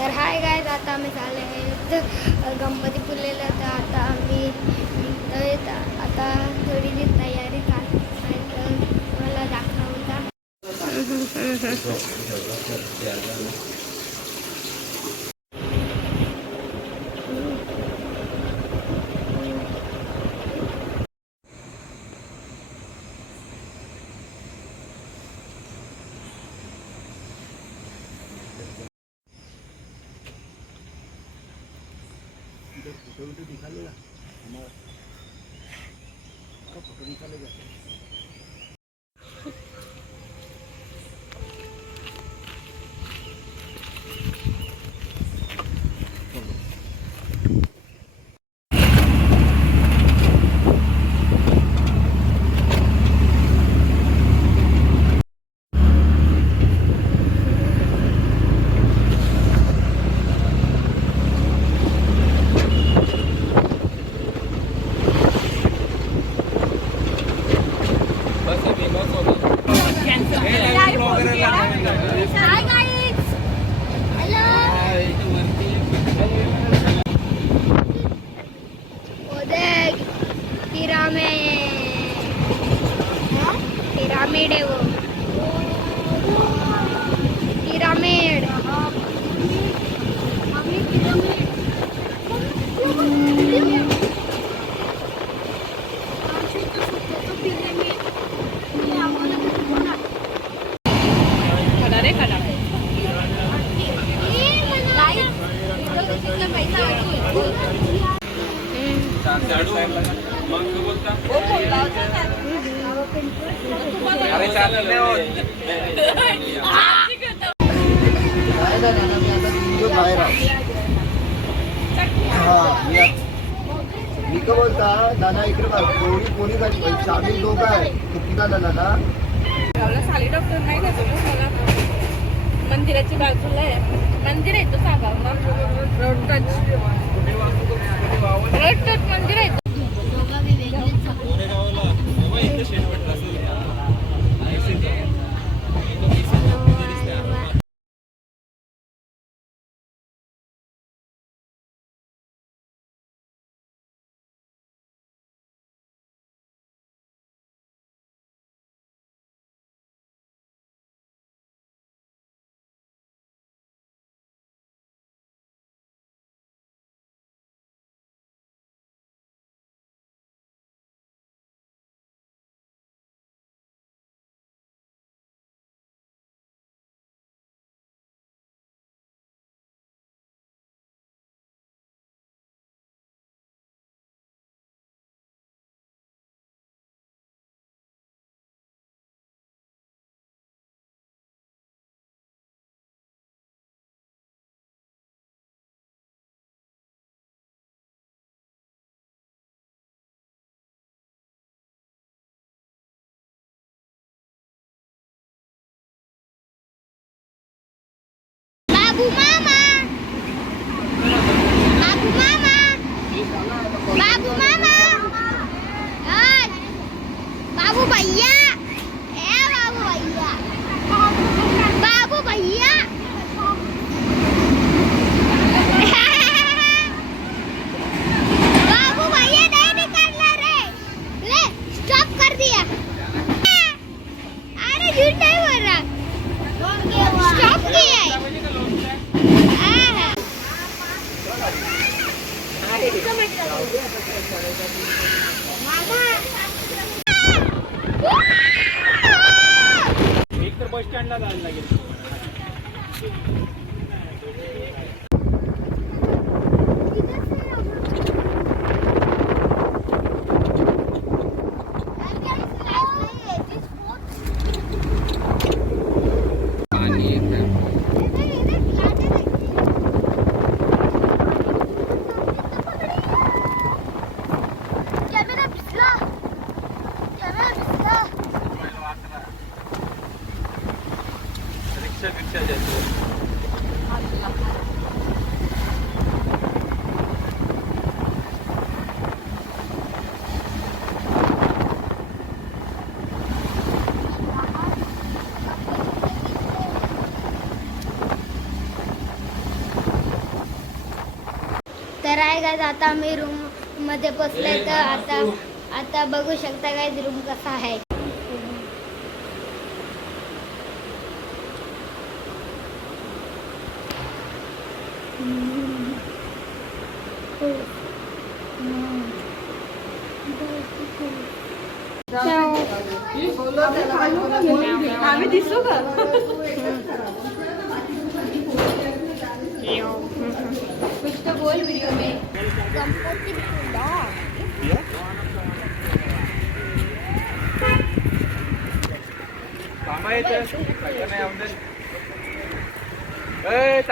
तर hi guys, आता आम्ही झाले गणपतीपुळेला. तर आता आम्ही आता थोडीशी तयारी चालू आहे, तर मला दाखवता. फोटो दिखालेगा हमारा फोटो निकालेगा. पिरामिड आहे वो, पिरामिड. अरे चालेल बाहेर मी का बोलता दादा इकडे कोणी चाबी दोघं आहे किती दादा साली डॉक्टर नाही का तुम्ही मंदिराची बाजूला आहे. मंदिर आहे तो सांगा रोड टच मंदिर आहे. बाबू मामा, बाबू मामा, बाबू मामा, बाबू भैया, बाबू भैया, बाबू भैया. बाबू भैया नहीं निकलना रे, ले स्टॉप कर दिया. अरे झूठ नहीं बोल रहा, स्टॉप किया है. एक तर बस स्टँडला जायला लागेल. रिक्षा जायचं. तर आहे काय आता आम्ही रूम मध्ये बसलोय तर आता बघू शकता काय रूम कसा आहे. आम्ही दिसू का? कुछ तो बोल वीडियो में. Hey,